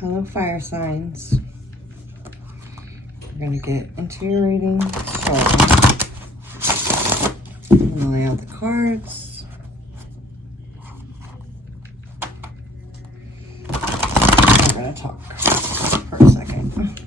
Hello, fire signs. We're going to get into your reading. So, I'm going to lay out the cards. I'm going to talk for a second.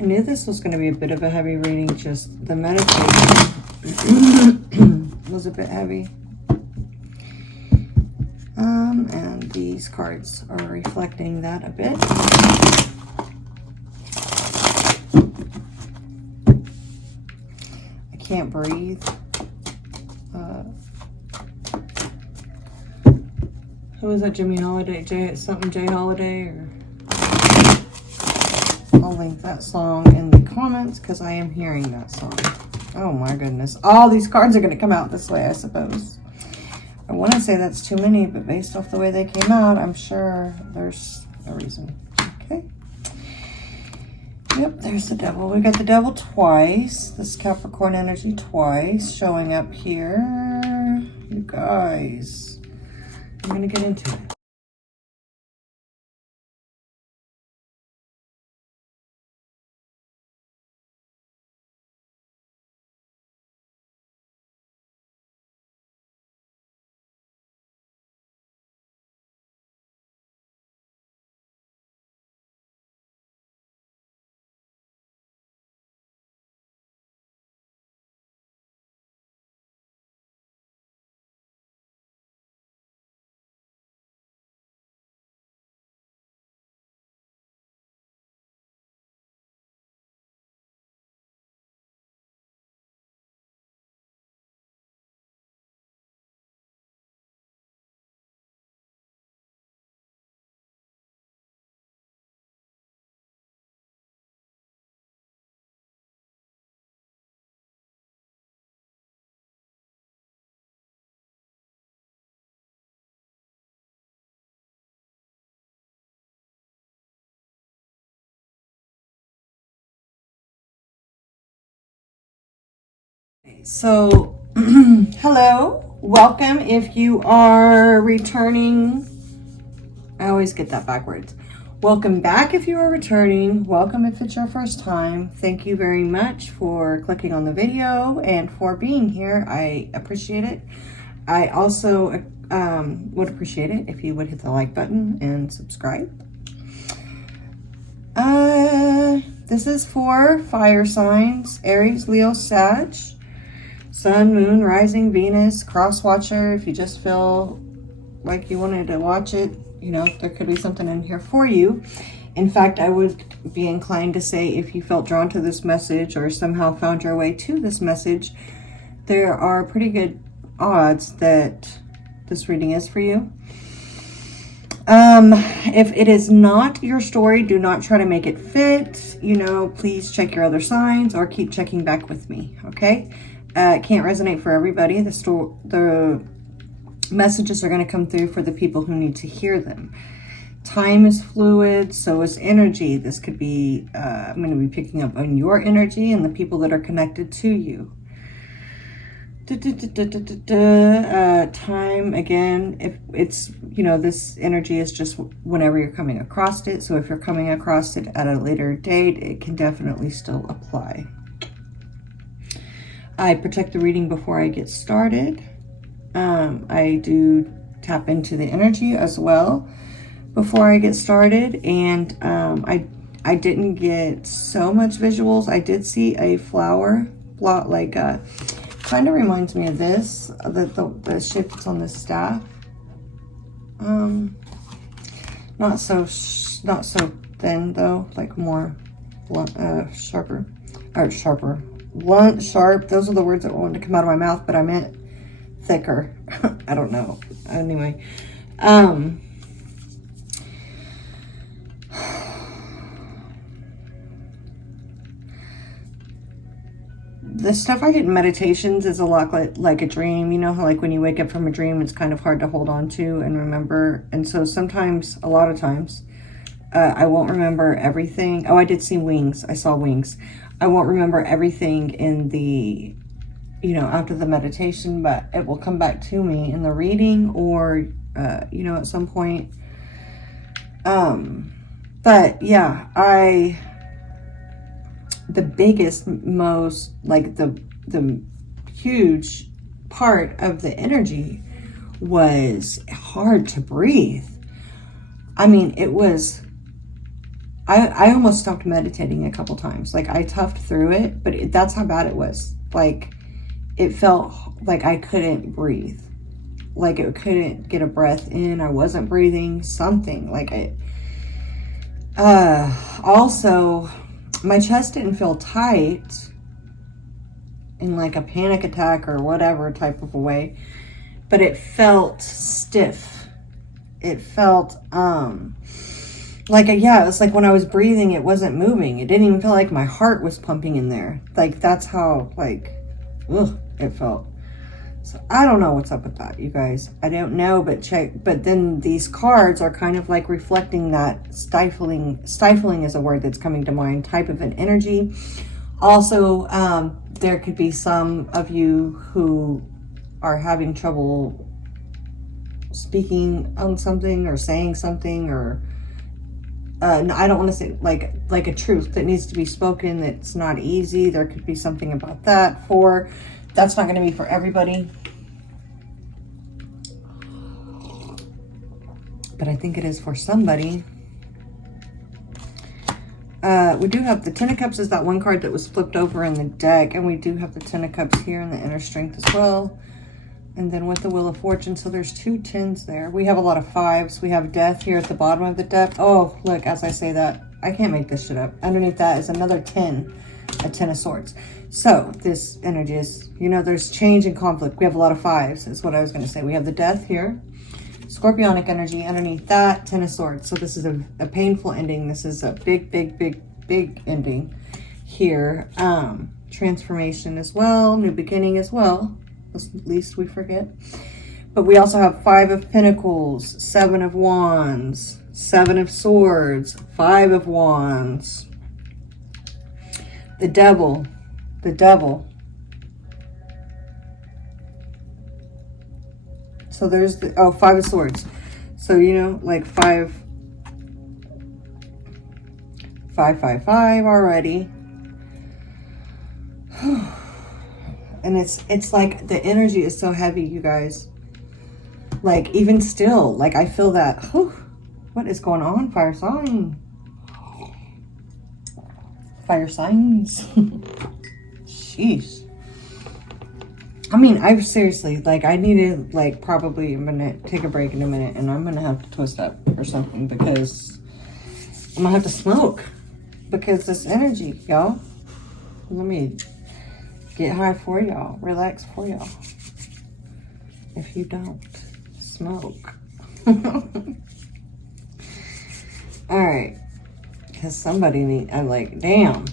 I knew this was going to be a bit of a heavy reading, just the meditation was a bit heavy. And these cards are reflecting that a bit. I can't breathe. Who is that? Jimmy Holiday? Jay Holiday? Or I'll link that song in the comments because I am hearing that song. Oh my goodness. All these cards are going to come out this way, I suppose. I want to say that's too many, but based off the way they came out, I'm sure there's a reason. Okay. Yep, there's the devil. We got the devil twice. This Capricorn energy twice showing up here. You guys, I'm going to get into it. So, hello, welcome if you are returning. I always get that backwards. Welcome back if you are returning. Welcome if it's your first time. Thank you very much for clicking on the video and for being here. I appreciate it. I also would appreciate it if you would hit the like button and subscribe. This is for fire signs: Aries, Leo, Sag. Sun, Moon, Rising, Venus, Cross Watcher. If you just feel like you wanted to watch it, you know, there could be something in here for you. In fact, I would be inclined to say if you felt drawn to this message or somehow found your way to this message, there are pretty good odds that this reading is for you. If it is not your story, do not try to make it fit. You know, please check your other signs or keep checking back with me, okay? It can't resonate for everybody. The messages are going to come through for the people who need to hear them. Time is fluid, so is energy. This could be, I'm going to be picking up on your energy and the people that are connected to you. Time, again, if it's, you know, this energy is just whenever you're coming across it. So if you're coming across it at a later date, it can definitely still apply. I protect the reading before I get started. I do tap into the energy as well before I get started. And I didn't get so much visuals. I did see a flower, like kind of reminds me of this, the shape that's on this staff. Not so thin though, like more blunt, sharper, blunt, sharp. Those are the words that wanted to come out of my mouth, but I meant thicker. I don't know. Anyway, the stuff I get in meditations is a lot like a dream. You know how like when you wake up from a dream, it's kind of hard to hold on to and remember. And so sometimes, a lot of times, I won't remember everything. Oh, I did see wings. I saw wings. I won't remember everything in the, you know, after the meditation, but it will come back to me in the reading or, you know, at some point. But yeah, the biggest, most, like the huge part of the energy was hard to breathe. I mean, it was, I almost stopped meditating a couple times. Like I toughed through it, but that's how bad it was. Like it felt like I couldn't breathe. Like it couldn't get a breath in. I wasn't breathing, something like it. Also, my chest didn't feel tight in like a panic attack or whatever type of a way, but it felt stiff. It felt, yeah, it was like when I was breathing, it wasn't moving. It didn't even feel like my heart was pumping in there. Like that's how, like, ugh, it felt. So I don't know what's up with that, you guys. I don't know, but then these cards are kind of like reflecting that stifling is a word that's coming to mind, type of an energy. Also, there could be some of you who are having trouble speaking on something or saying something, or I don't want to say like a truth that needs to be spoken that's not easy. There could be something about that. That's not going to be for everybody, but I think it is for somebody. We do have the Ten of Cups is that one card that was flipped over in the deck, and we do have the Ten of Cups here in the Inner Strength as well. And then with the Wheel of Fortune, so there's 2 tens there. We have a lot of 5s. We have Death here at the bottom of the deck. Oh, look, as I say that, I can't make this shit up. Underneath that is another 10, a 10 of Swords. So this energy is, you know, there's change and conflict. We have a lot of 5s, is what I was going to say. We have the Death here. Scorpionic energy underneath that, 10 of Swords. So this is a painful ending. This is a big ending here. Transformation as well, new beginning as well. At least we forget. But we also have 5 of Pentacles, 7 of Wands, 7 of Swords, 5 of Wands. The Devil. So there's the, 5 of Swords. So, you know, like 5 already. And it's like the energy is so heavy, you guys. Like even still, like I feel that. Whew, what is going on, fire sign? Fire signs. Sheesh. I mean, I've seriously, like, I needed, like, probably, I'm gonna take a break in a minute, and I'm gonna have to twist up or something, because I'm gonna have to smoke, because this energy, y'all. Let me get high for y'all, relax for y'all. If you don't smoke. All right, because somebody I'm like, damn.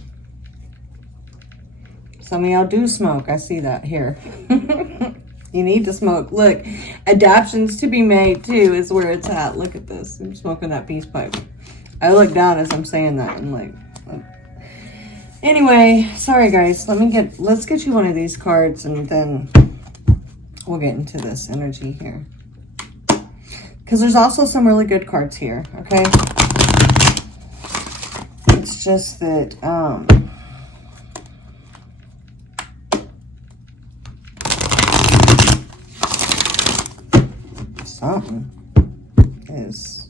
Some of y'all do smoke. I see that here. You need to smoke. Look, adaptions to be made too is where it's at. Look at this. I'm smoking that peace pipe. I look down as I'm saying that and like. Anyway, sorry guys. Let's get you one of these cards and then we'll get into this energy here. Because there's also some really good cards here, okay? It's just that, something is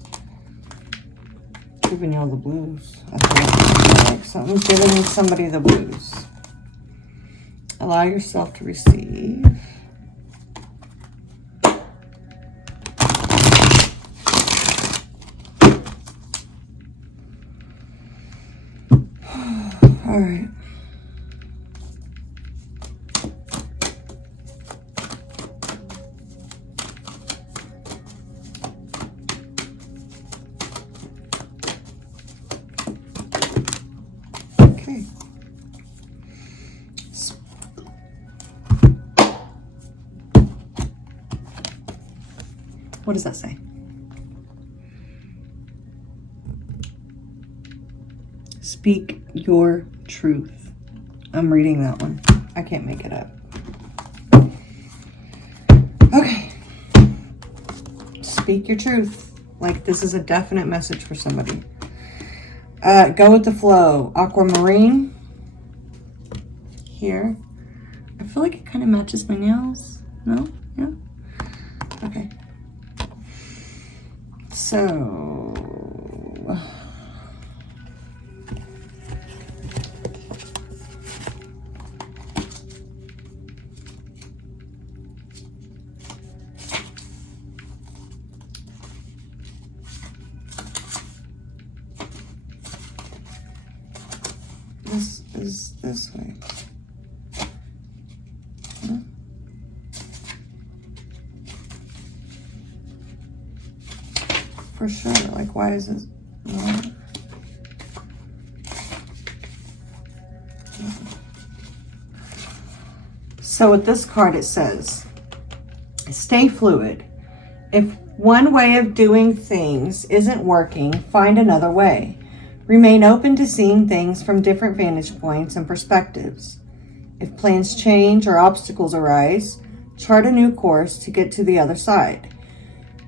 giving y'all the blues. I feel like something's giving somebody the blues. Allow yourself to receive. All right. Okay. What does that say? Speak your truth. I'm reading that one. I can't make it up. Okay. Speak your truth. Like this is a definite message for somebody. Go with the flow. Aquamarine. Here. I feel like it kind of matches my nails. No? Yeah? Okay. So... this is this way. Huh? For sure. Like, why is this? No. So with this card, it says, stay fluid. If one way of doing things isn't working, find another way. Remain open to seeing things from different vantage points and perspectives. If plans change or obstacles arise, chart a new course to get to the other side.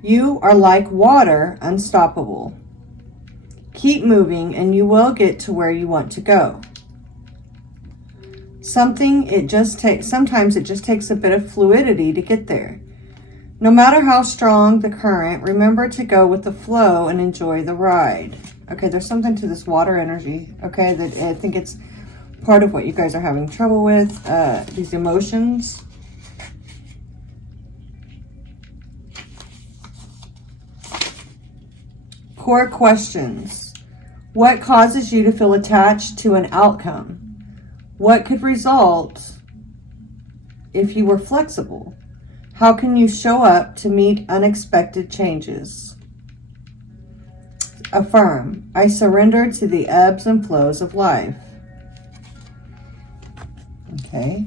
You are like water, unstoppable. Keep moving and you will get to where you want to go. Sometimes it just takes a bit of fluidity to get there. No matter how strong the current, remember to go with the flow and enjoy the ride. Okay, there's something to this water energy, okay, that I think it's part of what you guys are having trouble with, these emotions. Core questions. What causes you to feel attached to an outcome? What could result if you were flexible? How can you show up to meet unexpected changes? Affirm, I surrender to the ebbs and flows of life. Okay.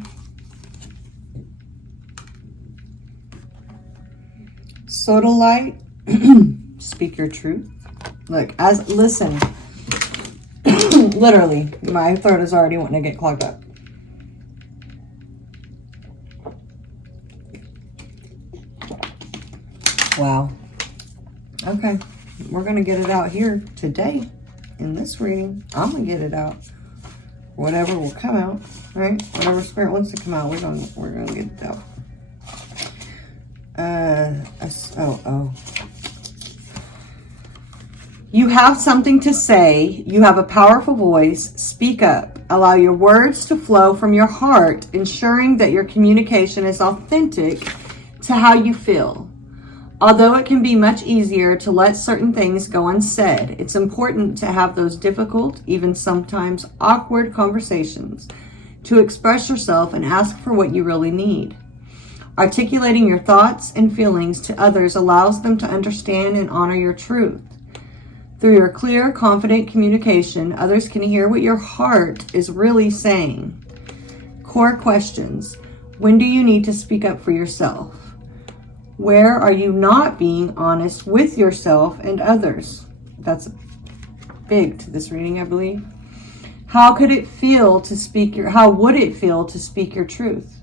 Sodalite, speak your truth. Look, listen. Literally, my throat is already wanting to get clogged up. Wow. Okay. We're going to get it out here today in this reading. I'm going to get it out. Whatever will come out, right? Whatever spirit wants to come out, we're going to get it out. You have something to say. You have a powerful voice. Speak up. Allow your words to flow from your heart, ensuring that your communication is authentic to how you feel. Although it can be much easier to let certain things go unsaid, it's important to have those difficult, even sometimes awkward conversations, to express yourself and ask for what you really need. Articulating your thoughts and feelings to others allows them to understand and honor your truth. Through your clear, confident communication, others can hear what your heart is really saying. Core questions. When do you need to speak up for yourself? Where are you not being honest with yourself and others? That's big to this reading, I believe. How would it feel to speak your truth?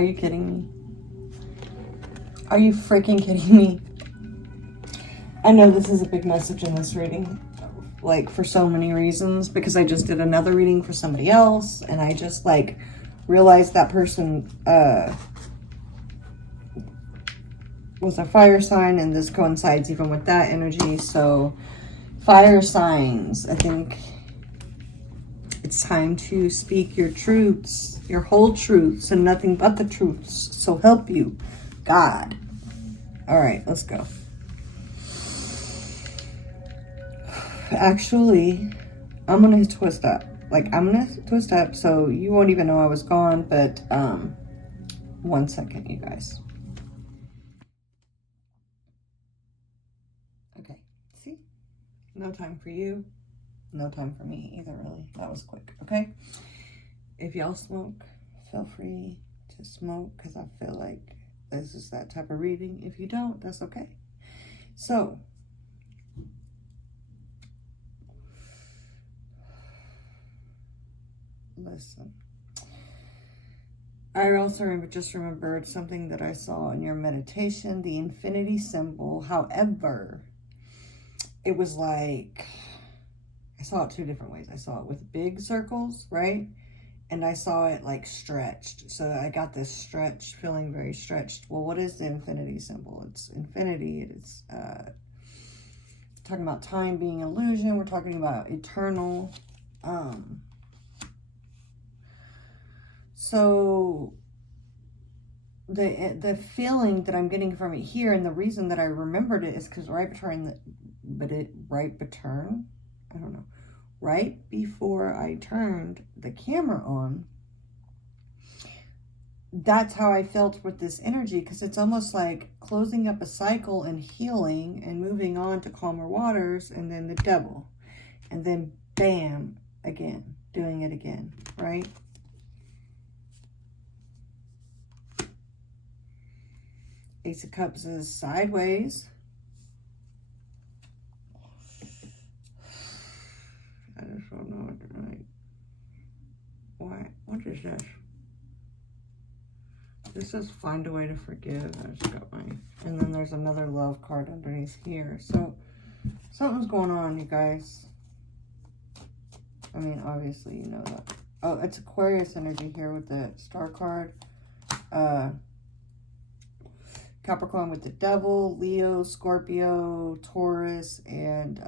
Are you kidding me? Are you freaking kidding me? I know this is a big message in this reading, like for so many reasons, because I just did another reading for somebody else and I just like realized that person was a fire sign, and this coincides even with that energy. So fire signs, I think it's time to speak your truths, your whole truths and nothing but the truths. So help you, God. All right, let's go. Actually, I'm going to twist up. Like, I'm going to twist up so you won't even know I was gone. But 1 second, you guys. Okay, see? No time for you. No time for me either, really. That was quick, okay? If y'all smoke, feel free to smoke, because I feel like this is that type of reading. If you don't, that's okay. So, listen. I also just remembered something that I saw in your meditation, the infinity symbol. However, it was like, I saw it two different ways. I saw it with big circles, right? And I saw it like stretched. So I got this stretch, feeling very stretched. Well, what is the infinity symbol? It's infinity. It's talking about time being illusion. We're talking about eternal. So the feeling that I'm getting from it here, and the reason that I remembered it is because right before I turned the camera on, that's how I felt with this energy, because it's almost like closing up a cycle and healing and moving on to calmer waters, and then the devil, and then bam, again, doing it again, right? Ace of Cups is sideways. I just don't know what is this? This says find a way to forgive. I just got my, and then there's another love card underneath here. So something's going on, you guys. I mean, obviously you know that. Oh, it's Aquarius energy here with the star card. Capricorn with the devil, Leo, Scorpio, Taurus, and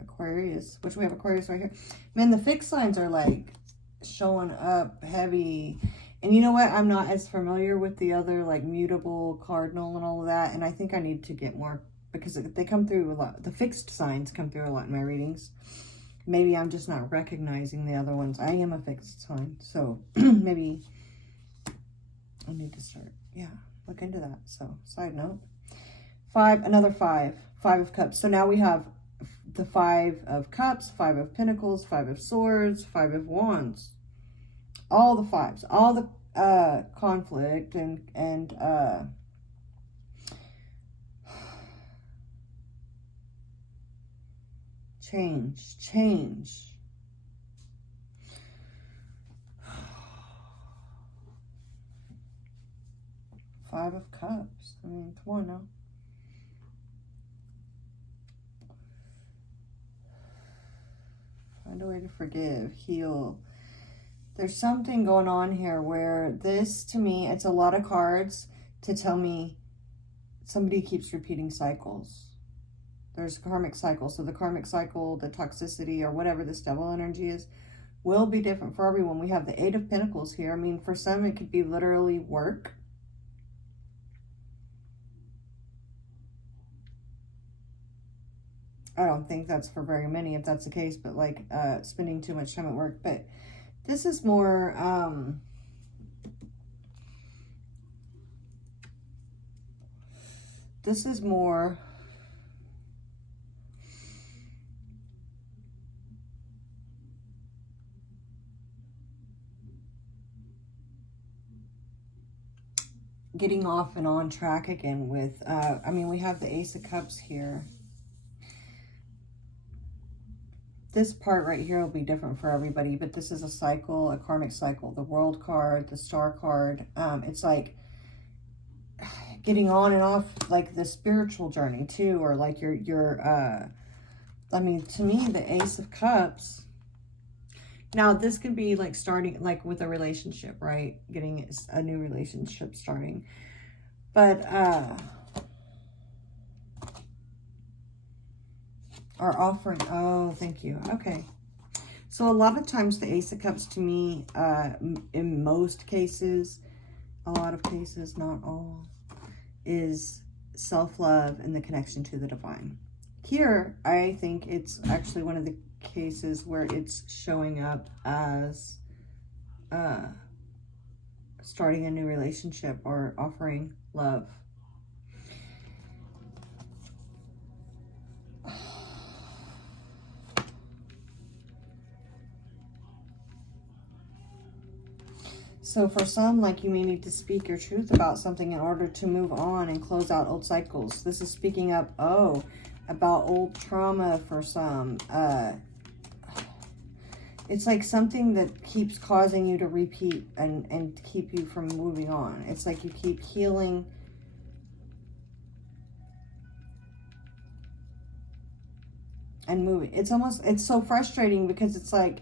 Aquarius, which we have Aquarius right here. Man, the fixed signs are like showing up heavy. And you know what? I'm not as familiar with the other like mutable, cardinal, and all of that. And I think I need to get more, because they come through a lot. The fixed signs come through a lot in my readings. Maybe I'm just not recognizing the other ones. I am a fixed sign. So maybe I need to start, look into that. So side note, another five of cups. So now we have the 5 of cups, 5 of pentacles, 5 of swords, 5 of wands, all the 5s, all the conflict and change. 5 of cups. I mean, come on now. Find a way to forgive, heal. There's something going on here where this, to me, it's a lot of cards to tell me somebody keeps repeating cycles. There's karmic cycle. So the karmic cycle, the toxicity, or whatever this devil energy is, will be different for everyone. We have the 8 of Pentacles here. I mean, for some, it could be literally work. I don't think that's for very many if that's the case, but like spending too much time at work. But this is more getting off and on track again with I mean, we have the Ace of Cups here. this part right here will be different for everybody, but this is a cycle, a karmic cycle. The World card, the Star card, it's like getting on and off, like the spiritual journey too, or like I mean, to me, the Ace of Cups. Now, this could be like starting, like with a relationship, right? Getting a new relationship starting. But, our offering, oh, thank you. Okay. So a lot of times the Ace of Cups to me, in most cases, a lot of cases, not all, is self-love and the connection to the divine. Here, I think it's actually one of the cases where it's showing up as starting a new relationship or offering love. So for some, like, you may need to speak your truth about something in order to move on and close out old cycles. This is speaking up, about old trauma for some. It's like something that keeps causing you to repeat and keep you from moving on. It's like you keep healing. And moving. It's so frustrating because it's like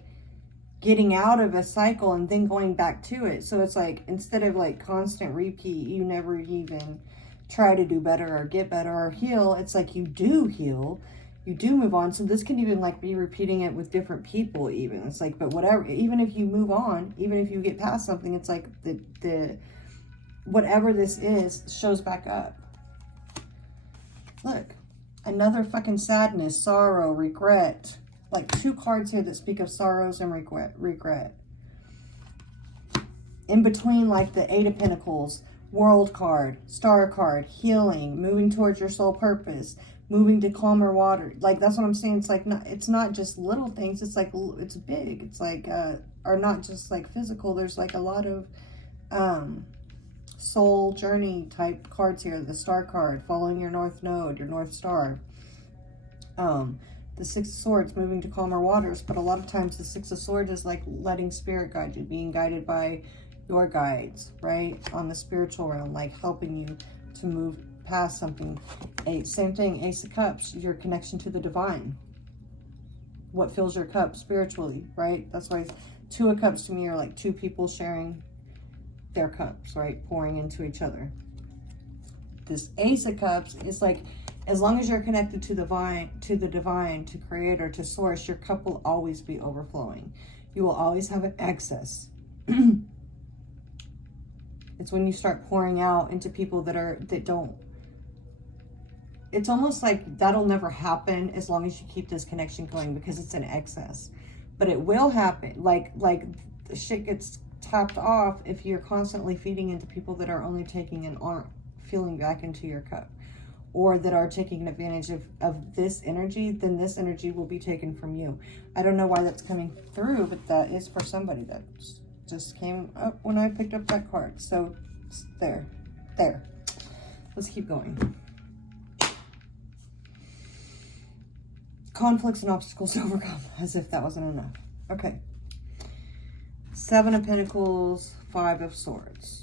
getting out of a cycle and then going back to it. So it's like, instead of like constant repeat, you never even try to do better or get better or heal. It's like you do heal, you do move on. So this can even like be repeating it with different people even. It's like, but whatever, even if you move on, even if you get past something, it's like the whatever this is shows back up. Look, another fucking sadness, sorrow, regret. Like 2 cards here that speak of sorrows and regret. In between, like the 8 of Pentacles, World card, Star card, healing, moving towards your soul purpose, moving to calmer water. Like, that's what I'm saying. It's like, it's not just little things. It's like, it's big. It's like, or not just like physical. There's like a lot of soul journey type cards here. The Star card, following your North Node, your North Star. The 6 of Swords, moving to calmer waters. But a lot of times the 6 of Swords is like letting spirit guide you, being guided by your guides, right? On the spiritual realm, like helping you to move past something. Same thing, Ace of Cups, your connection to the divine. What fills your cup spiritually, right? That's why 2 of Cups to me are like 2 people sharing their cups, right? Pouring into each other. This Ace of Cups is like, as long as you're connected to the divine, to creator, to source, your cup will always be overflowing. You will always have an excess. It's when you start pouring out into people that don't. It's almost like that'll never happen as long as you keep this connection going, because it's an excess. But it will happen. Like the shit gets tapped off if you're constantly feeding into people that are only taking and aren't feeling back into your cup, or that are taking advantage of this energy. Then this energy will be taken from you. I don't know why that's coming through, but that is for somebody that just came up when I picked up that card. So there. Let's keep going. Conflicts and obstacles overcome, as if that wasn't enough. Okay. 7 of Pentacles, 5 of Swords.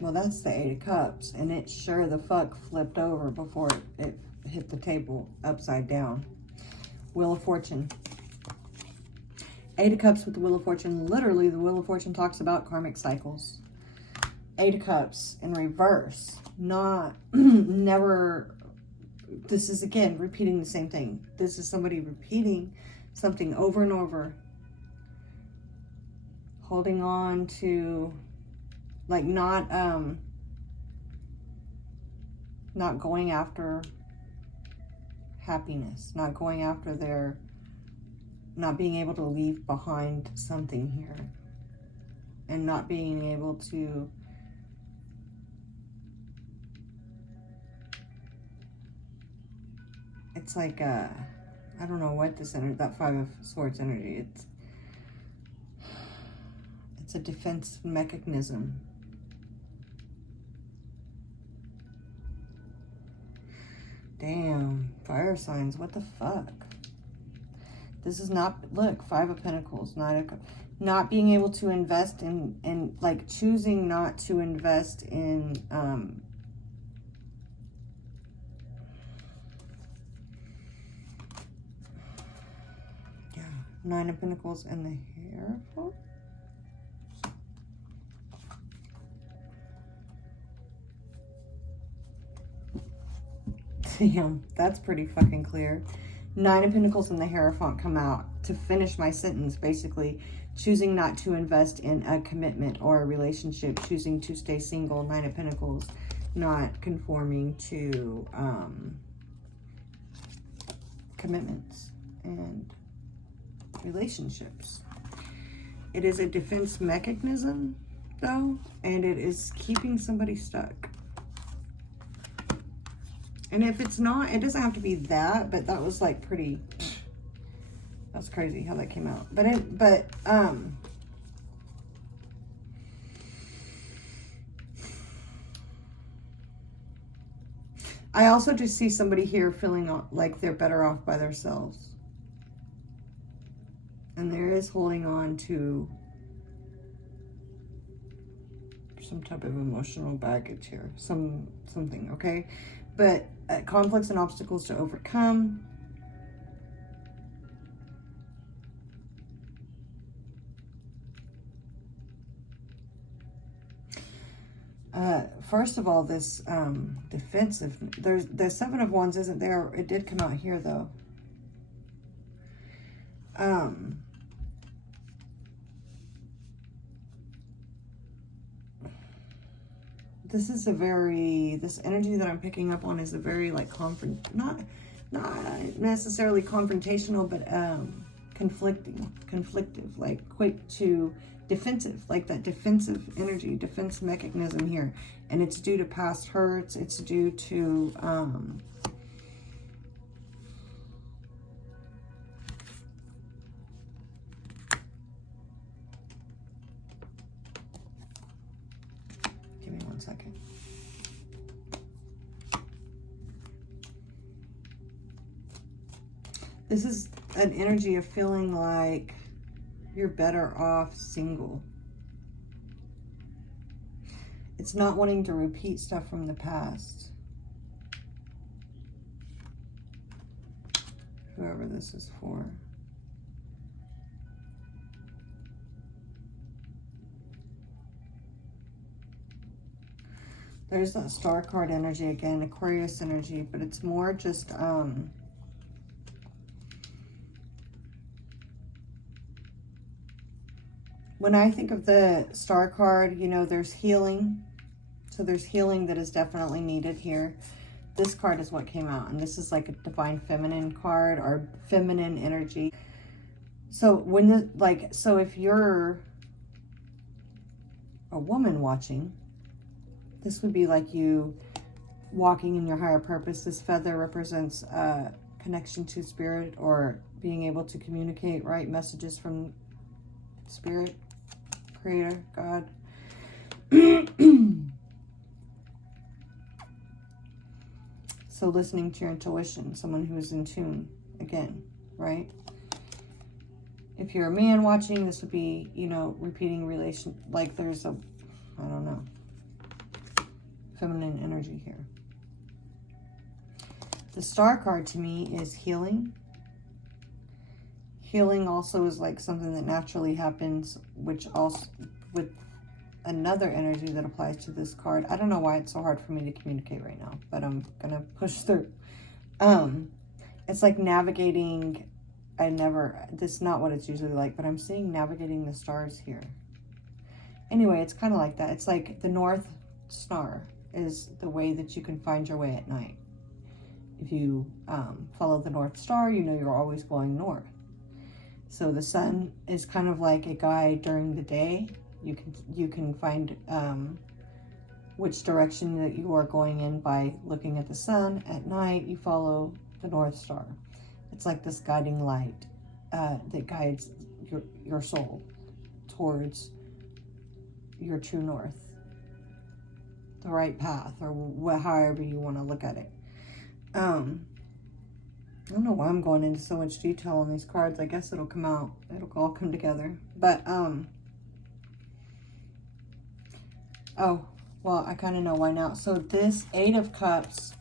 Well, that's the 8 of Cups, and it sure the fuck flipped over before it hit the table upside down. Wheel of Fortune. 8 of Cups with the Wheel of Fortune. Literally, the Wheel of Fortune talks about karmic cycles. 8 of Cups in reverse. Not, never, this is again, repeating the same thing. This is somebody repeating something over and over. Holding on to like not going after happiness, not going after their, not being able to leave behind something here, and not being able to it's like I don't know what this energy, that Five of Swords energy, it's a defense mechanism. Damn, fire signs, what the fuck? This is not, look, Five of Pentacles, not being able to invest in like choosing not to invest in yeah, Nine of Pentacles and the Hierophant. Damn, that's pretty fucking clear. Nine of Pentacles and the Hierophant come out to finish my sentence, basically. Choosing not to invest in a commitment or a relationship. Choosing to stay single. Nine of Pentacles. Not conforming to commitments and relationships. It is a defense mechanism, though, and it is keeping somebody stuck. And if it's not, it doesn't have to be that, but that was like pretty, that's crazy how that came out. I also just see somebody here feeling like they're better off by themselves. And there is holding on to some type of emotional baggage here, something, okay? But conflicts and obstacles to overcome. First of all, this defensive, the Seven of Wands isn't there. It did come out here, though. This is a very, this energy that I'm picking up on is a very like not necessarily confrontational, but conflictive, like quick to defensive, like that defensive energy, defense mechanism here. And it's due to past hurts. It's due to give me 1 second. This is an energy of feeling like you're better off single. It's not wanting to repeat stuff from the past. Whoever this is for. There's that star card energy again, Aquarius energy, but it's more just when I think of the star card, you know, there's healing. So there's healing that is definitely needed here. This card is what came out, and this is like a divine feminine card or feminine energy. So when the, like, so if you're a woman watching, this would be like you walking in your higher purpose. This feather represents a connection to spirit or being able to communicate, right? Messages from spirit, creator, God. So listening to your intuition, someone who is in tune, again, right? If you're a man watching, this would be, you know, repeating relation, like there's a, I don't know, feminine energy here. The star card to me is healing. Healing also is like something that naturally happens, which also with another energy that applies to this card. I don't know why it's so hard for me to communicate right now, but I'm gonna push through. It's like navigating, this is not what it's usually like, but I'm seeing navigating the stars here. Anyway, it's kind of like that. It's like the North Star is the way that you can find your way at night. If you follow the North Star, you know you're always going north. So the sun is kind of like a guide during the day. You can find which direction that you are going in by looking at the sun. At night, you follow the North Star. It's like this guiding light that guides your soul towards your true north, the right path, or however you want to look at it. I don't know why I'm going into so much detail on these cards. I guess it'll come out. It'll all come together. But, oh, well, I kind of know why now. So this 8 of Cups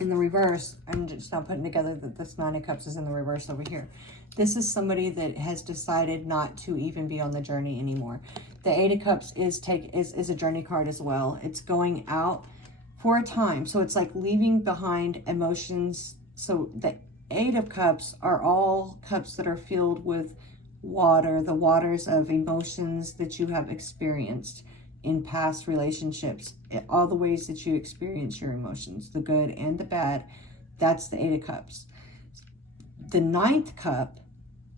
in the reverse, I'm just now putting together that this 9 of Cups is in the reverse over here. This is somebody that has decided not to even be on the journey anymore. The 8 of Cups is a journey card as well. It's going out for a time. So it's like leaving behind emotions. So the 8 of Cups are all cups that are filled with water, the waters of emotions that you have experienced in past relationships, all the ways that you experience your emotions, the good and the bad. That's the 8 of Cups. The 9th cup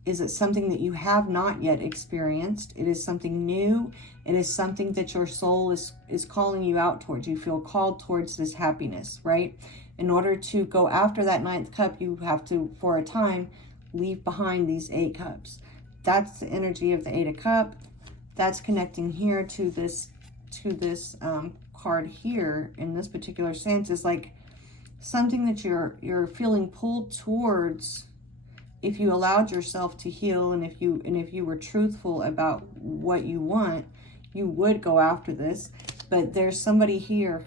is it something that you have not yet experienced. It is something new. It is something that your soul is calling you out towards. You feel called towards this happiness, right? In order to go after that 9th cup, you have to, for a time, leave behind these 8 cups. That's the energy of the 8 of Cup. That's connecting here to this card here in this particular sense, is like something that you're feeling pulled towards. If you allowed yourself to heal, and if you were truthful about what you want, you would go after this. But there's somebody here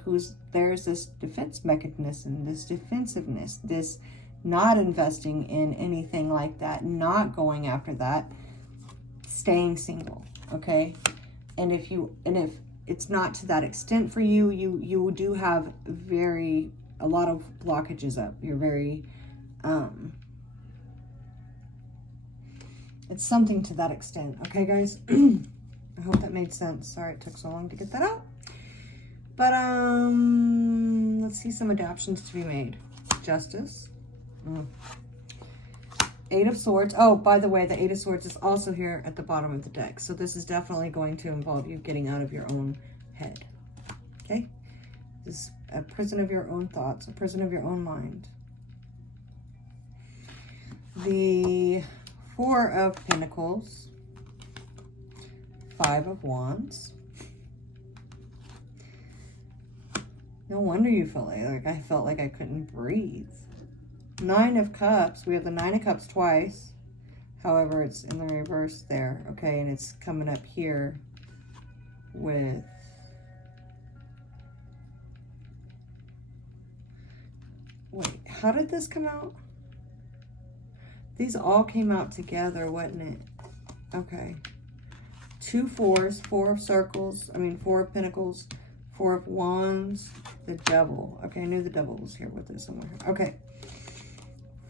there's this defense mechanism, this defensiveness, this not investing in anything like that, not going after that, staying single, okay? And if it's not to that extent for you, you do have a lot of blockages up. You're very it's something to that extent. Okay, guys? I hope that made sense. Sorry it took so long to get that out. But, let's see some adaptions to be made. Justice. 8 of Swords. Oh, by the way, the 8 of Swords is also here at the bottom of the deck. So this is definitely going to involve you getting out of your own head. Okay? This is a prison of your own thoughts, a prison of your own mind. The 4 of Pentacles, 5 of Wands. No wonder you felt like I felt like I couldn't breathe. 9 of Cups. We have the 9 of Cups twice. However, it's in the reverse there. Okay, and it's coming up here with wait, how did this come out? These all came out together, wasn't it? Okay. 2 4s, 4 of circles, 4 of pentacles, 4 of wands, the devil. Okay, I knew the devil was here with us somewhere. Okay.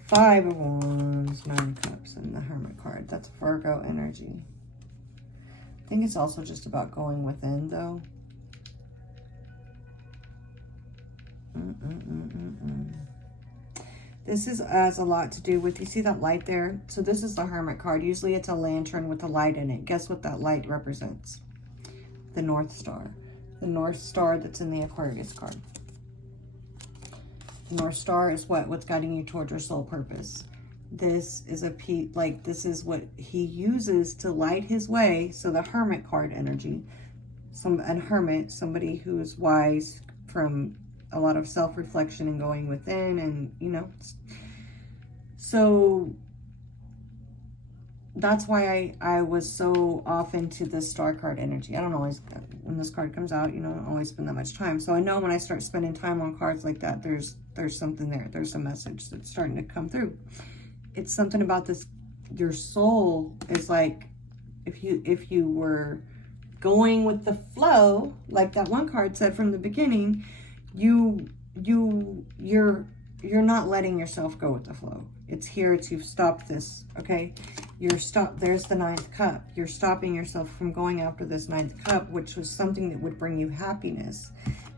5 of wands, 9 of cups, and the hermit card. That's Virgo energy. I think it's also just about going within, though. This has a lot to do with, you see that light there? So this is the hermit card. Usually it's a lantern with a light in it. Guess what that light represents? The North Star. The North Star that's in the Aquarius card. The North Star is what's guiding you towards your soul purpose. This is this is what he uses to light his way. So the hermit card energy, a hermit, somebody who's wise from a lot of self-reflection and going within, and so that's why I was so off into this star card energy. I don't always, when this card comes out, I don't always spend that much time. So I know when I start spending time on cards like that, there's something there. There's a message that's starting to come through. It's something about this. Your soul is like, if you were going with the flow, like that one card said from the beginning, you're you're not letting yourself go with the flow. It's here to stop this, okay? There's the 9th cup. You're stopping yourself from going after this 9th cup, which was something that would bring you happiness.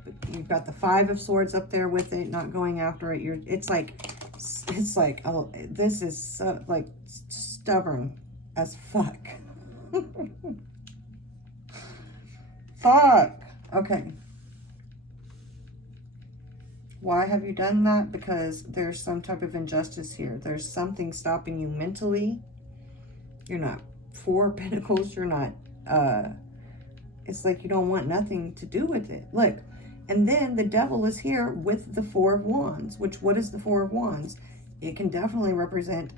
But you've got the 5 of Swords up there with it, not going after it. It's like, oh, this is so, like, stubborn as fuck. Fuck. Okay. Why have you done that? Because there's some type of injustice here. There's something stopping you mentally. You're not 4 of Pentacles. You're not, it's like you don't want nothing to do with it. Look, and then the Devil is here with the 4 of Wands, which, what is the 4 of Wands? It can definitely represent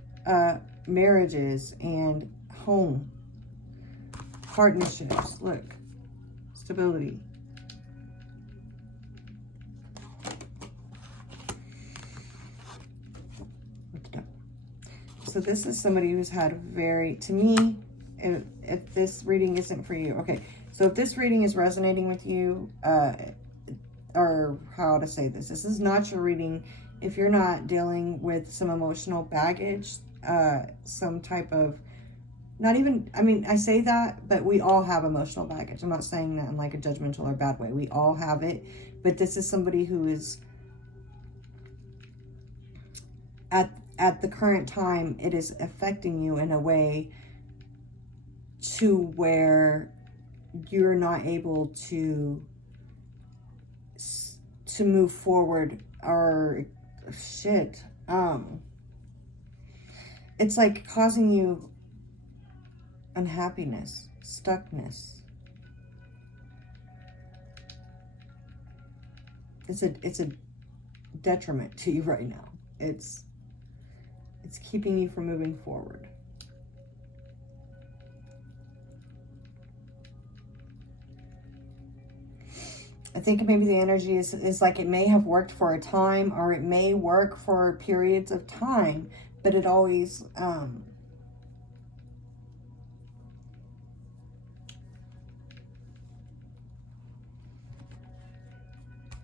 marriages and home, partnerships. Look, stability. So this is somebody who's had very, to me, if this reading isn't for you, okay, so if this reading is resonating with you, or how to say this is not your reading if you're not dealing with some emotional baggage, some type of, not even, I mean, I say that, but we all have emotional baggage. I'm not saying that in like a judgmental or bad way. We all have it, but this is somebody who is, at the current time, it is affecting you in a way to where you're not able to move forward, or shit. It's like causing you unhappiness, stuckness. It's a detriment to you right now. It's keeping you from moving forward. I think maybe the energy is like, it may have worked for a time, or it may work for periods of time, but it always,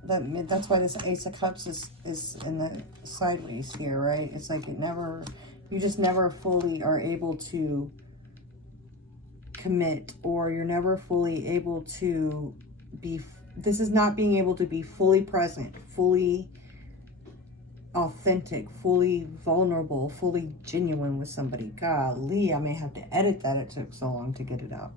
that's why this Ace of Cups is in the sideways here, right? It's like you just never fully are able to commit, or you're never fully able to be, this is not being able to be fully present, fully authentic, fully vulnerable, fully genuine with somebody. Golly, I may have to edit that. It took so long to get it out.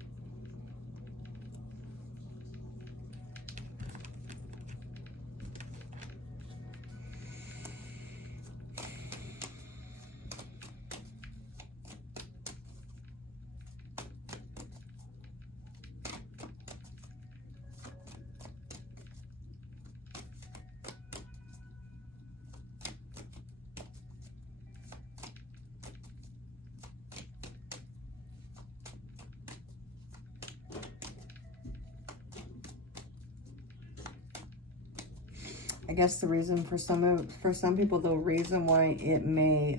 I guess the reason for some people, the reason why it may,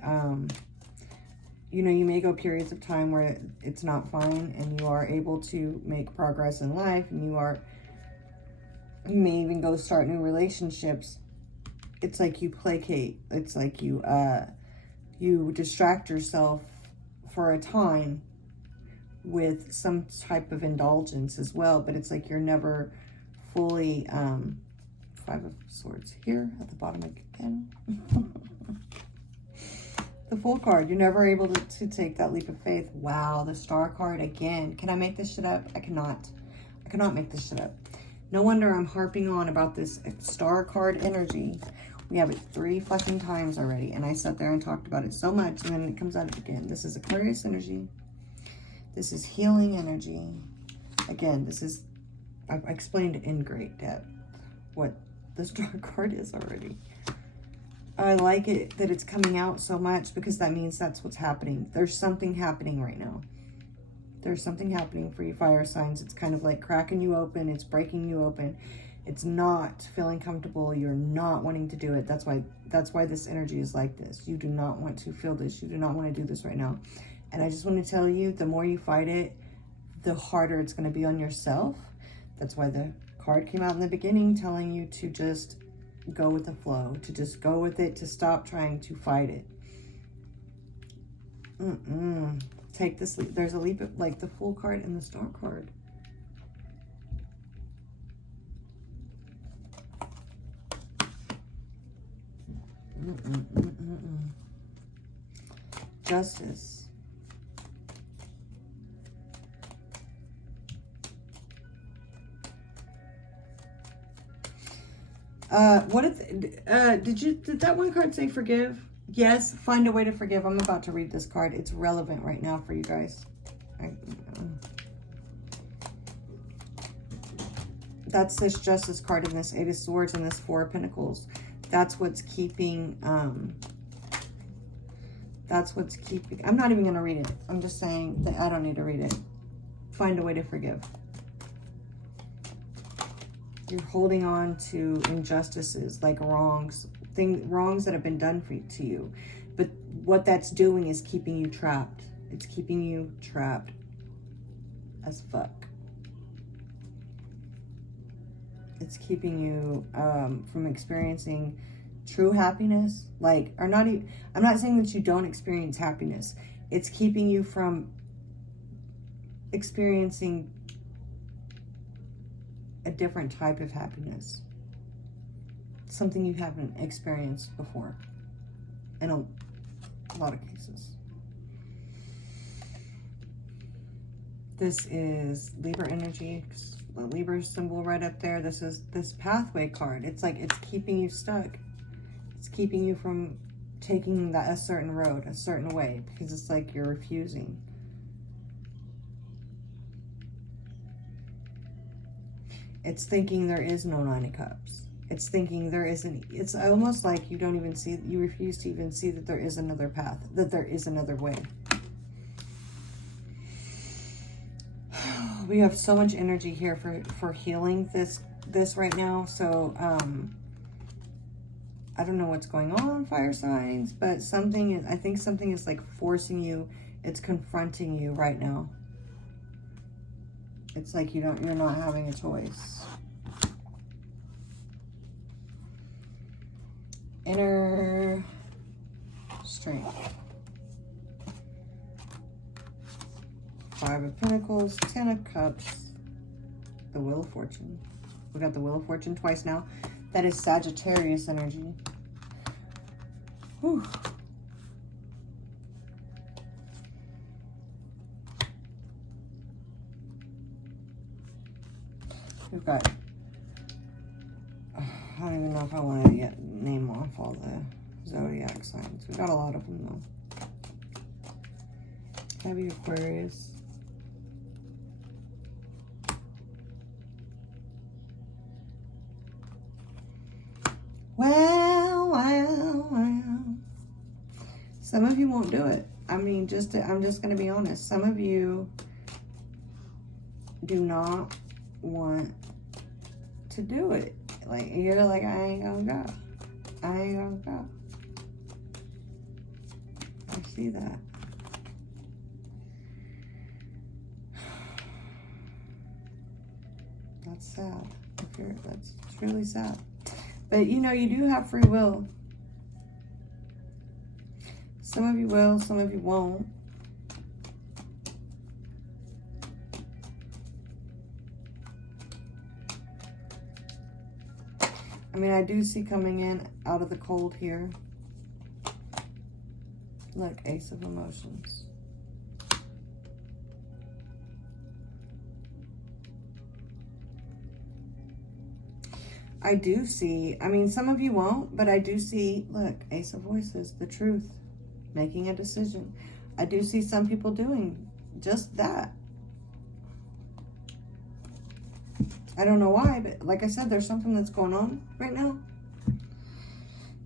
you know, you may go periods of time where it's not fine, and you are able to make progress in life, and you may even go start new relationships. It's like you placate. It's like you distract yourself for a time with some type of indulgence as well, but it's like you're never fully, 5 of Swords here at the bottom again. The Fool card. You're never able to take that leap of faith. Wow, the Star card again. Can I make this shit up? I cannot. I cannot make this shit up. No wonder I'm harping on about this Star card energy. We have it 3 fucking times already, and I sat there and talked about it so much, and then it comes out again. This is Aquarius energy. This is healing energy. Again, this is, I explained in great depth what the Star card is already. I like it that it's coming out so much, because that means that's what's happening. There's something happening right now. There's something happening for you fire signs. It's kind of like cracking you open. It's breaking you open. It's not feeling comfortable. You're not wanting to do it. That's why this energy is like this. You do not want to feel this. You do not want to do this right now. And I just want to tell you, the more you fight it, the harder it's going to be on yourself. That's why the card came out in the beginning telling you to just go with the flow, to just go with it, to stop trying to fight it. Take this leap. There's a leap, like the Fool card and the Star card. Justice. What if, did that one card say forgive? Yes, find a way to forgive. I'm about to read this card. It's relevant right now for you guys. That's this Justice card in this Eight of Swords and this Four of Pentacles. That's what's keeping, I'm not even going to read it. I'm just saying that I don't need to read it. Find a way to forgive. You're holding on to injustices, like wrongs that have been done to you. But what that's doing is keeping you trapped. It's keeping you trapped as fuck. It's keeping you from experiencing true happiness. Like, or not even, I'm not saying that you don't experience happiness. It's keeping you from experiencing a different type of happiness. Something you haven't experienced before in a lot of cases. This is Libra energy, the Libra symbol right up there. This is this pathway card. It's like it's keeping you stuck. It's keeping you from taking a certain road, a certain way, because it's like you're refusing. It's thinking there is no Nine of Cups. It's thinking there isn't. It's almost like you don't even see, you refuse to even see that there is another path, that there is another way. We have so much energy here for healing this right now. So I don't know what's going on, fire signs, but something is, I think something is like forcing you. It's confronting you right now. It's like you're not having a choice. Inner strength. Five of Pentacles, Ten of Cups, the Wheel of Fortune. We got the Wheel of Fortune twice now. That is Sagittarius energy. Whew. We've got, I don't even know if I want to yet name off all the zodiac signs. We've got a lot of them though. Heavy Aquarius. Well. Some of you won't do it. I mean, I'm just going to be honest. Some of you do not want to do it. Like, you're like, I ain't gonna go. I ain't gonna go. I see that. That's sad. That's really sad. But you know, you do have free will. Some of you will, some of you won't. I mean, I do see coming in out of the cold here. Look, Ace of Emotions. I do see, I mean, some of you won't, but I do see, look, Ace of Voices, the truth, making a decision. I do see some people doing just that. I don't know why, but like I said, there's something that's going on right now.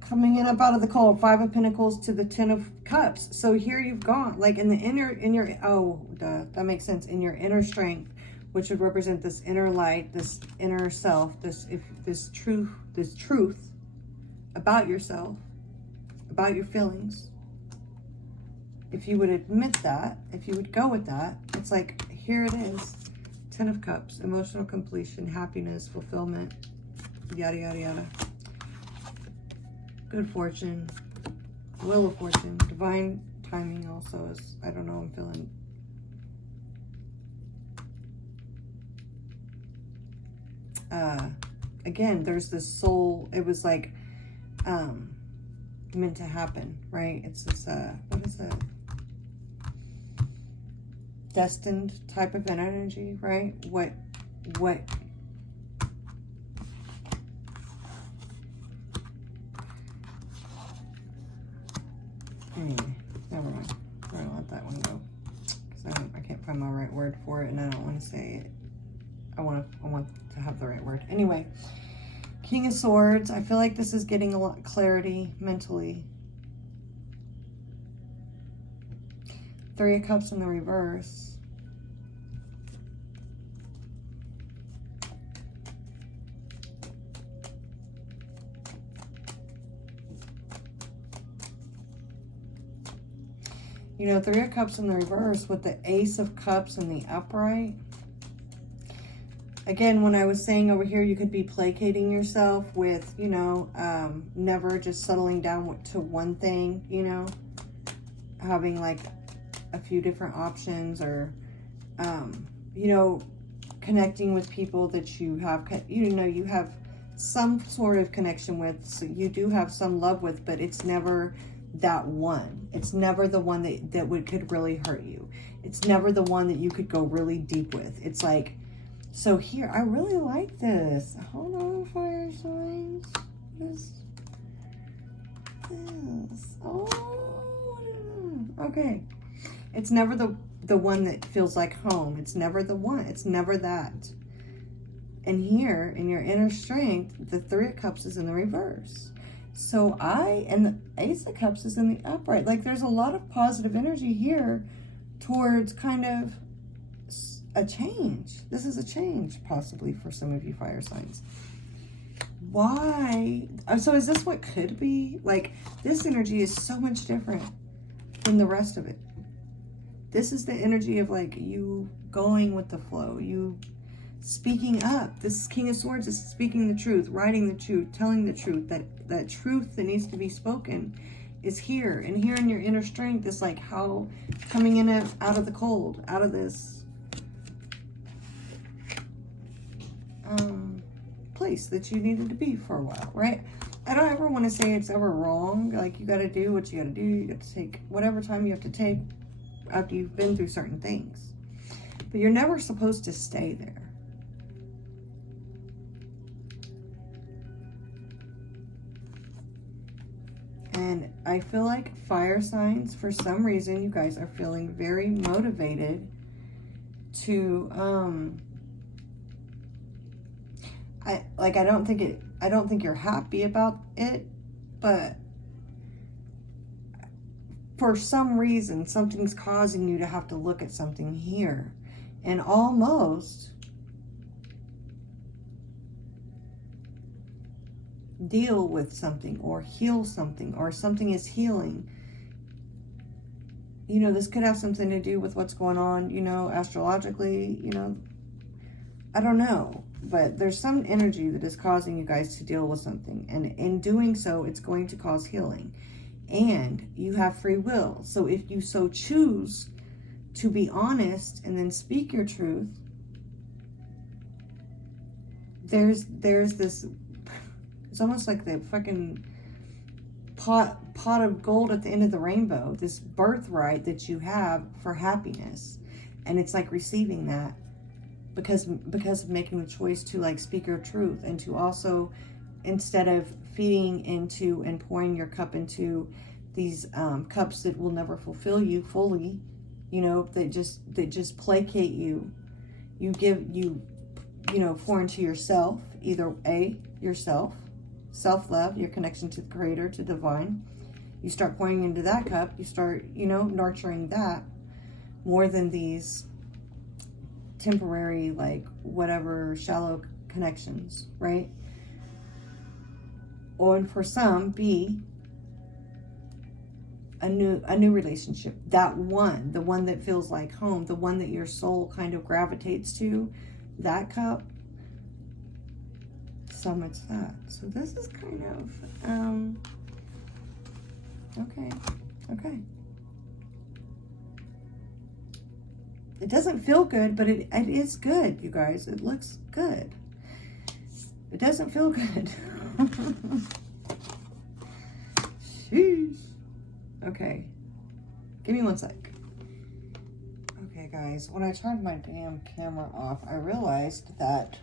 Coming in up out of the cold, Five of Pentacles to the Ten of Cups. So here you've gone, like in your, oh, duh, that makes sense. In your inner strength, which would represent this inner light, this inner self, this truth about yourself, about your feelings. If you would admit that, if you would go with that, it's like, here it is. Ten of Cups, emotional completion, happiness, fulfillment, yada, yada, yada. good fortune, wheel of fortune, divine timing also is, I don't know, I'm feeling. Again, there's this soul, it was like, meant to happen, right? It's this, what is it? Destined type of an energy, right? What, anyway, never mind. I'm gonna let that one go, because I can't find my right word for it, and I don't want to say it. I want to have the right word. Anyway, King of Swords. I feel like this is getting a lot of clarity mentally. Three of Cups in the reverse. You know, Three of Cups in the reverse with the Ace of Cups in the upright. Again, when I was saying over here, you could be placating yourself with, you know, never just settling down to one thing, you know, having like a few different options, or, you know, connecting with people that you have, you know, you have some sort of connection with, so you do have some love with, but it's never that one. It's never the one that could really hurt you. It's never the one that you could go really deep with. It's like, so here, I really like this. Hold on, fire signs. What is this? Oh, okay. It's never the one that feels like home. It's never the one. It's never that. And here, in your inner strength, the Three of Cups is in the reverse. So and the Ace of Cups is in the upright. Like, there's a lot of positive energy here towards kind of a change. This is a change, possibly, for some of you fire signs. Why? So is this what could be? Like, this energy is so much different than the rest of it. This is the energy of, like, you going with the flow, you speaking up. This King of Swords is speaking the truth, writing the truth, telling the truth. That truth that needs to be spoken is here. And here in your inner strength is like how coming in out of the cold, out of this place that you needed to be for a while, right? I don't ever want to say it's ever wrong. Like, you got to do what you got to do. You got to take whatever time you have to take after you've been through certain things. But you're never supposed to stay there. And I feel like fire signs, for some reason, you guys are feeling very motivated to, I don't think you're happy about it, but for some reason, something's causing you to have to look at something here and almost deal with something or heal something, or something is healing. You know, this could have something to do with what's going on, you know, astrologically, you know, I don't know. But there's some energy that is causing you guys to deal with something. And in doing so, it's going to cause healing. And you have free will. So if you so choose to be honest and then speak your truth, there's this, it's almost like the fucking pot of gold at the end of the rainbow. This birthright that you have for happiness. And it's like receiving that. Because of making the choice to, like, speak your truth, and to also, instead of feeding into and pouring your cup into these cups that will never fulfill you fully, you know, that just placate you, you know, pour into yourself, either yourself, self-love, your connection to the creator, to divine. You start pouring into that cup, you start, you know, nurturing that more than these temporary, like, whatever, shallow connections, right? Or for some, be a new relationship. That one, the one that feels like home, the one that your soul kind of gravitates to, that cup. So much that. So this is kind of Okay. Okay. It doesn't feel good, but it is good, you guys. It looks good. It doesn't feel good. Jeez. Okay. Give me one sec. Okay, guys. When I turned my damn camera off, I realized that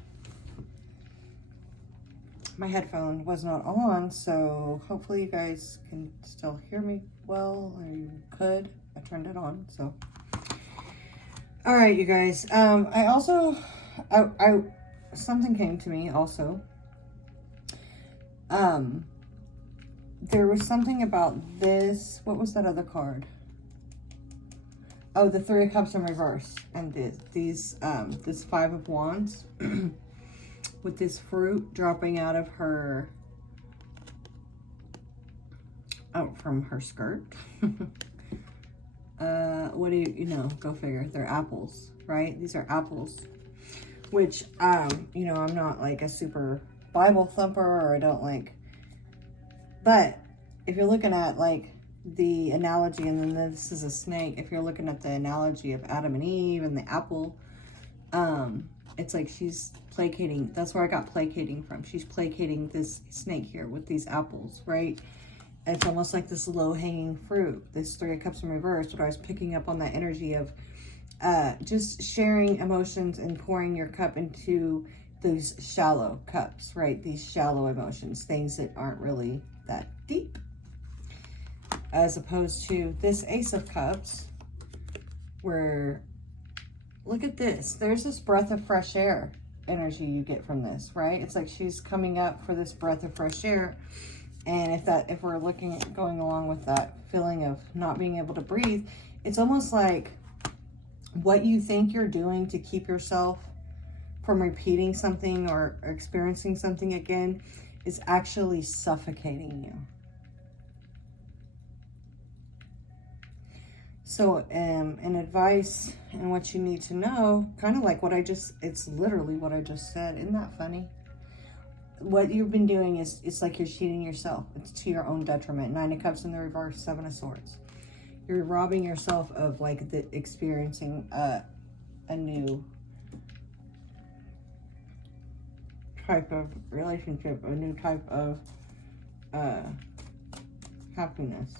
my headphone was not on, so hopefully you guys can still hear me well, or you could. I turned it on, so. All right, you guys. I also, something came to me also. There was something about this. What was that other card? Oh, the Three of Cups in reverse, and this Five of Wands with this fruit dropping out of her, from her skirt. What do you know? Go figure. They're apples, right? These are apples, which you know, I'm not like a super Bible thumper, or I don't like. But if you're looking at like the analogy, and then this is a snake, if you're looking at the analogy of Adam and Eve and the apple, it's like she's placating. That's where I got placating from. She's placating this snake here with these apples, right? It's almost like this low-hanging fruit, this Three of Cups in reverse, but I was picking up on that energy of just sharing emotions and pouring your cup into those shallow cups, right? These shallow emotions, things that aren't really that deep. As opposed to this Ace of Cups, where, look at this. There's this breath of fresh air energy you get from this, right? It's like she's coming up for this breath of fresh air. And if we're looking at going along with that feeling of not being able to breathe, it's almost like what you think you're doing to keep yourself from repeating something or experiencing something again is actually suffocating you. So, an advice and what you need to know, kind of like it's literally what I just said. Isn't that funny? What you've been doing is, it's like you're cheating yourself. It's to your own detriment. Nine of Cups in the reverse, Seven of Swords. You're robbing yourself of like the experiencing a new type of relationship, a new type of happiness.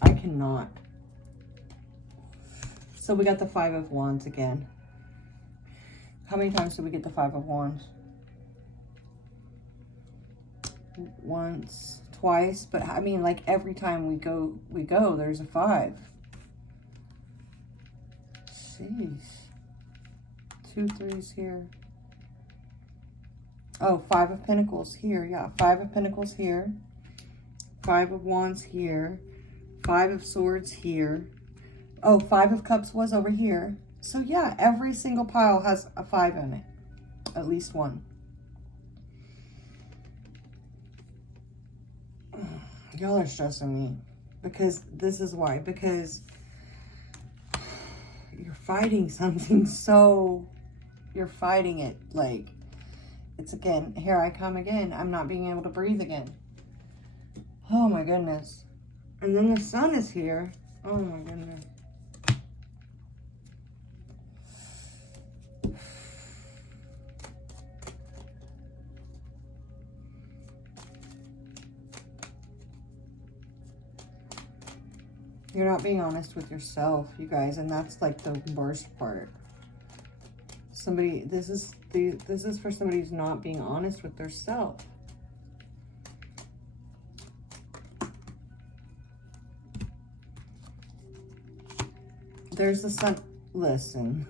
I cannot. So we got the Five of Wands again. How many times did we get the Five of Wands? Once, twice, but I mean, like every time we go, there's a 5. Jeez. 2 3s here. Oh, 5 of Pentacles here. Yeah, 5 of Pentacles here. 5 of Wands here. 5 of Swords here. Oh, 5 of Cups was over here. So yeah, every single pile has a 5 in it. At least one. Y'all are stressing me. Because this is why. Because you're fighting something so... You're fighting it like... It's again, here I come again. I'm not being able to breathe again. Oh my goodness. And then the sun is here. Oh my goodness. You're not being honest with yourself, you guys, and that's like the worst part. Somebody, this is for somebody who's not being honest with their self. There's the sun. Listen.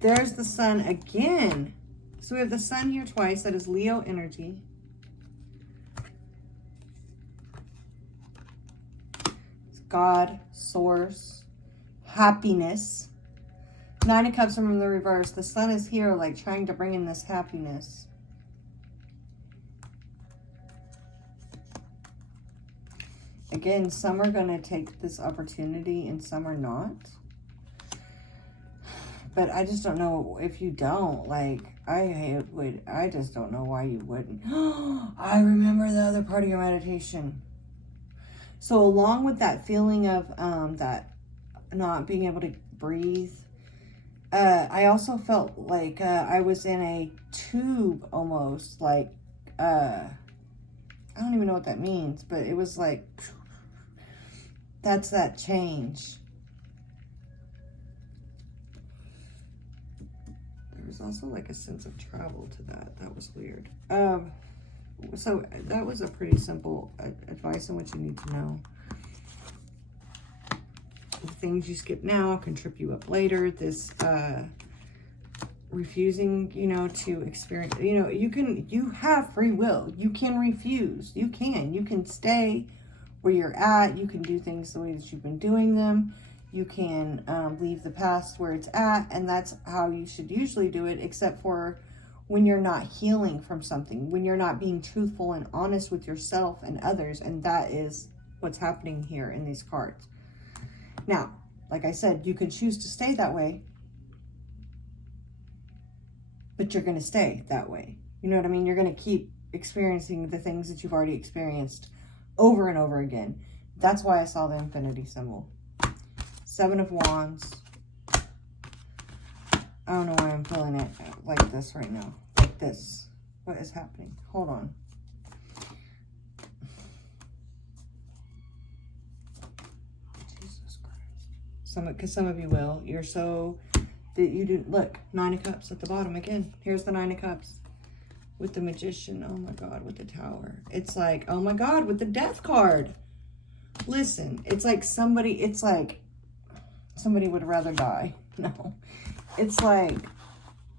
There's the sun again. So we have the sun here twice. That is Leo energy. It's God, source, happiness. 9 of Cups from the reverse. The sun is here like trying to bring in this happiness. Again, some are going to take this opportunity and some are not. But I just don't know if you don't. Like, I just don't know why you wouldn't. I remember the other part of your meditation. So along with that feeling of that not being able to breathe, I also felt like I was in a tube almost, like, I don't even know what that means, but it was like, that's that change. There was also like a sense of travel to that. That was weird. So that was a pretty simple advice on what you need to know. The things you skip now can trip you up later. This refusing, you know, to experience, you know, you have free will. You can refuse. You can stay where you're at. You can do things the way that you've been doing them. You can leave the past where it's at, and that's how you should usually do it, except for when you're not healing from something, when you're not being truthful and honest with yourself and others, and that is what's happening here in these cards. Now, like I said, you can choose to stay that way, but you're going to stay that way. You know what I mean? You're going to keep experiencing the things that you've already experienced over and over again. That's why I saw the infinity symbol. 7 of Wands. I don't know why I'm feeling it like this right now. Like this. What is happening? Hold on. Jesus Christ. Because some of you will. You're so... that you do... Look, 9 of Cups at the bottom again. Here's the 9 of Cups. With the Magician. Oh my God. With the Tower. It's like, oh my God. With the Death card. Listen. It's like somebody... It's like... somebody would rather die. No. It's like,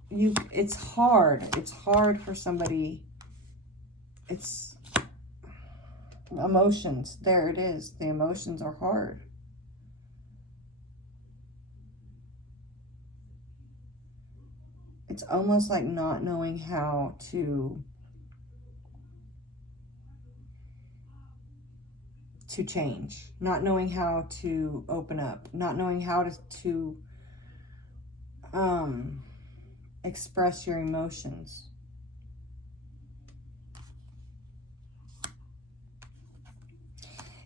it's hard. It's hard for somebody. It's emotions. There it is. The emotions are hard. It's almost like not knowing how to change, not knowing how to open up, not knowing how to express your emotions.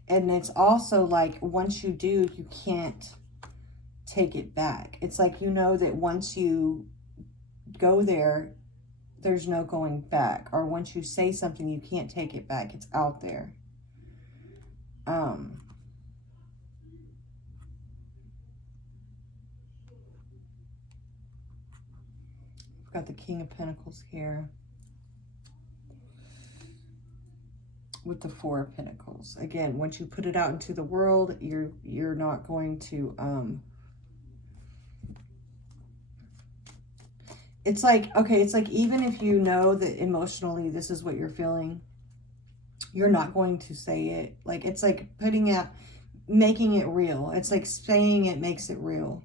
And it's also like, once you do, you can't take it back. It's like, you know that once you go there, there's no going back. Or once you say something, you can't take it back. It's out there. We've got the King of Pentacles here with the 4 of Pentacles. Again, once you put it out into the world, you're not going to it's like, okay, it's like, even if you know that emotionally this is what you're feeling, you're not going to say it. Like, it's like putting out, making it real. It's like saying it makes it real.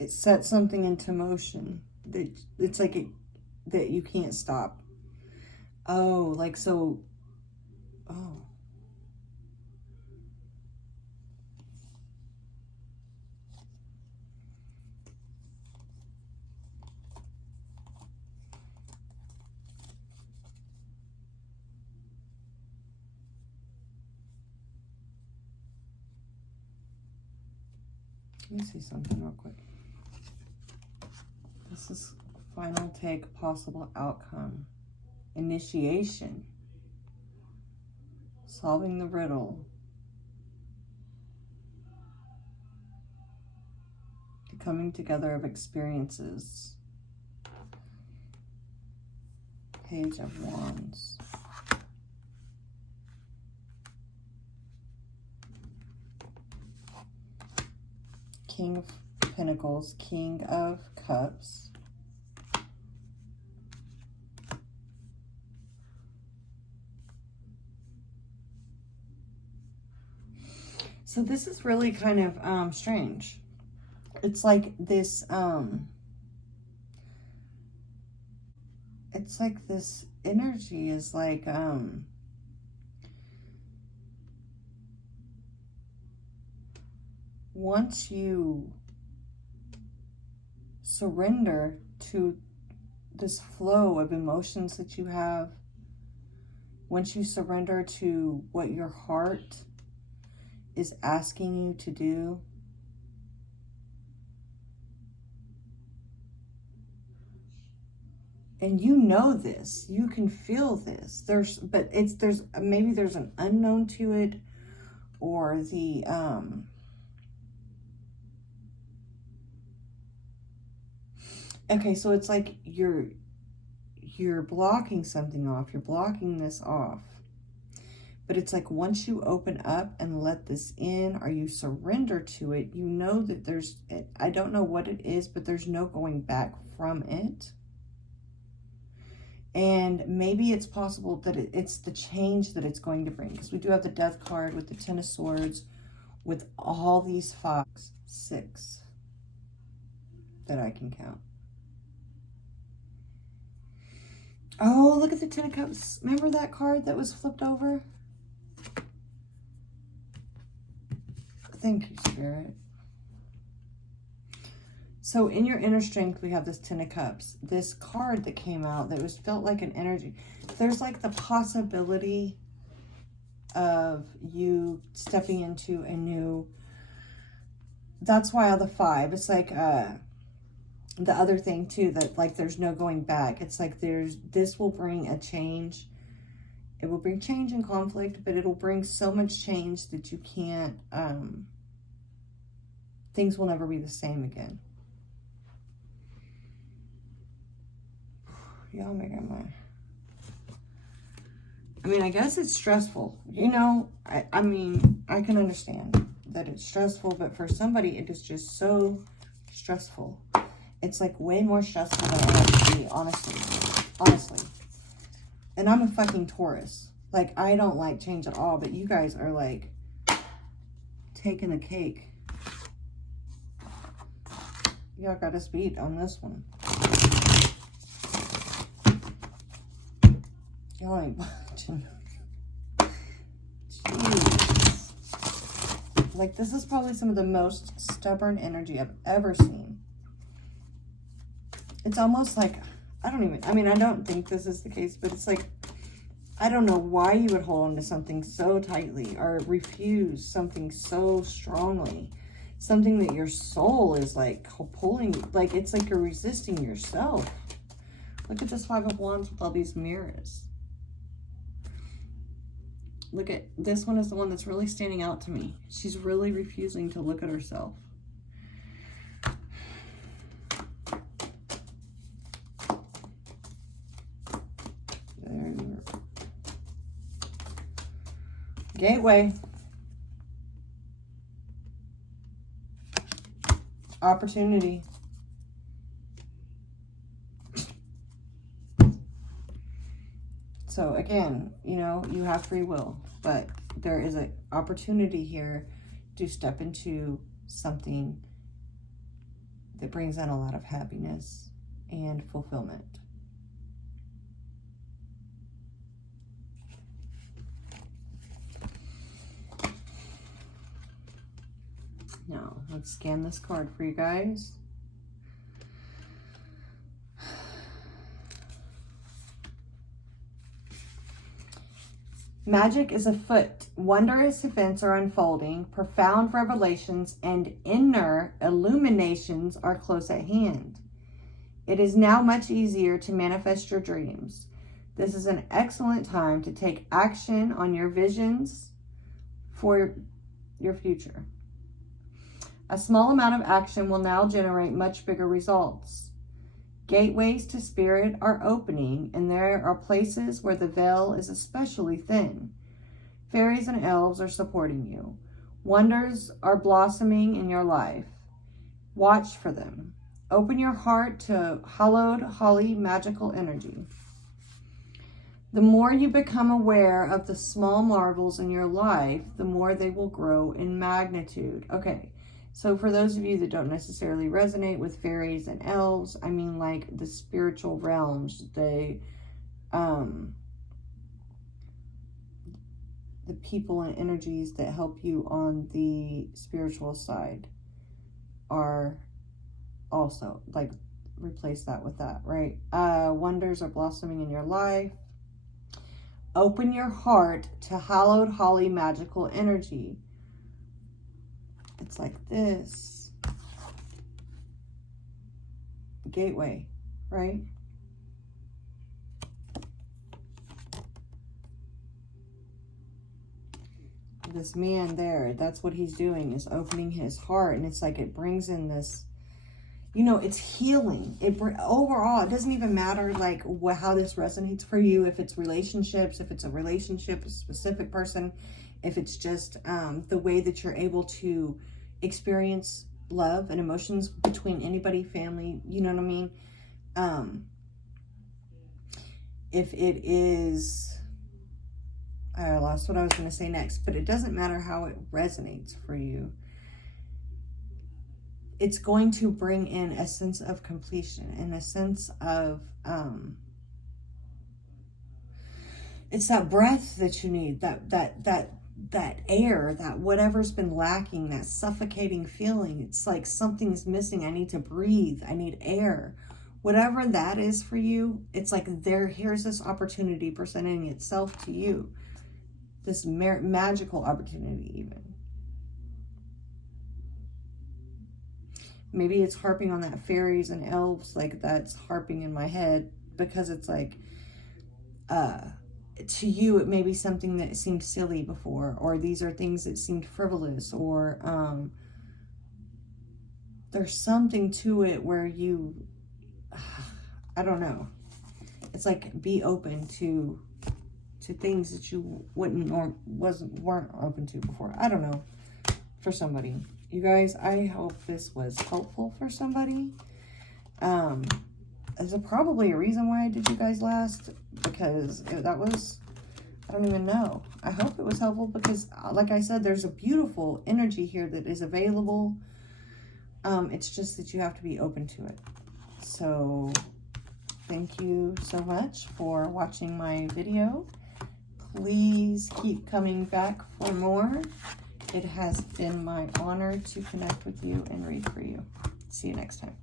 It sets something into motion that it's like that you can't stop. Oh, like, so, oh. Let me see something real quick. This is final take, possible outcome, initiation, solving the riddle, the coming together of experiences, Page of Wands. King of Pentacles, King of Cups. So this is really kind of strange. It's like this, it's like this energy is like, once you surrender to this flow of emotions that you have, once you surrender to what your heart is asking you to do, and you know this, you can feel this, maybe there's an unknown to it, or the okay, so it's like you're blocking something off, you're blocking this off. But it's like once you open up and let this in, or you surrender to it, you know that there's, I don't know what it is, but there's no going back from it. And maybe it's possible that it's the change that it's going to bring. Because we do have the Death card with the Ten of Swords, with all these 6 that I can count. Oh, look at the Ten of Cups. Remember that card that was flipped over? Thank you, Spirit. So in your inner strength, we have this Ten of Cups. This card that came out that felt like an energy. There's like the possibility of you stepping into a new... That's why the 5. It's like the other thing too, that like there's no going back. It's like this will bring a change. It will bring change and conflict, but it'll bring so much change that you can't... things will never be the same again. Y'all making my... I mean, I guess it's stressful. You know, I mean, I can understand that it's stressful, but for somebody, it is just so stressful. It's like way more stressful than it has to be, honestly. Honestly. And I'm a fucking Taurus. Like, I don't like change at all, but you guys are like taking the cake. Y'all got us beat on this one. Y'all ain't watching. Jeez. Like, this is probably some of the most stubborn energy I've ever seen. It's almost like, I don't think this is the case, but it's like, I don't know why you would hold on to something so tightly or refuse something so strongly. Something that your soul is like pulling, like it's like you're resisting yourself. Look at this 5 of Wands with all these mirrors. Look at, this one is the one that's really standing out to me. She's really refusing to look at herself. There you are. Gateway. Opportunity. So again, you know, you have free will, but there is an opportunity here to step into something that brings in a lot of happiness and fulfillment. Now, let's scan this card for you guys. Magic is afoot. Wondrous events are unfolding. Profound revelations and inner illuminations are close at hand. It is now much easier to manifest your dreams. This is an excellent time to take action on your visions for your future. A small amount of action will now generate much bigger results. Gateways to spirit are opening, and there are places where the veil is especially thin. Fairies and elves are supporting you. Wonders are blossoming in your life. Watch for them. Open your heart to hallowed, holy, magical energy. The more you become aware of the small marvels in your life, the more they will grow in magnitude. Okay. So for those of you that don't necessarily resonate with fairies and elves, I mean like the spiritual realms, the people and energies that help you on the spiritual side are also like replace that with that, right? Wonders are blossoming in your life. Open your heart to hallowed holly magical energy. It's like this. Gateway, right? This man there, that's what he's doing, is opening his heart. And it's like it brings in this, you know, it's healing. Overall, it doesn't even matter like how this resonates for you, if it's relationships, if it's a relationship, a specific person, if it's just the way that you're able to experience love and emotions between anybody, family, you know what I mean? If it is, I lost what I was going to say next, but it doesn't matter how it resonates for you. It's going to bring in a sense of completion and a sense of, it's that breath that you need, that air, that whatever's been lacking, that suffocating feeling. It's like something's missing. I need to breathe. I need air. Whatever that is for you, it's like here's this opportunity presenting itself to you. This magical opportunity even. Maybe it's harping on that fairies and elves, like that's harping in my head, because it's like, to you, it may be something that seemed silly before, or these are things that seemed frivolous, or there's something to it where you, I don't know. It's like be open to things that you wouldn't or weren't open to before. I don't know. For somebody. You guys, I hope this was helpful for somebody. There's probably a reason why I did you guys last, because that was, I don't even know. I hope it was helpful because, like I said, there's a beautiful energy here that is available. It's just that you have to be open to it. So, thank you so much for watching my video. Please keep coming back for more. It has been my honor to connect with you and read for you. See you next time.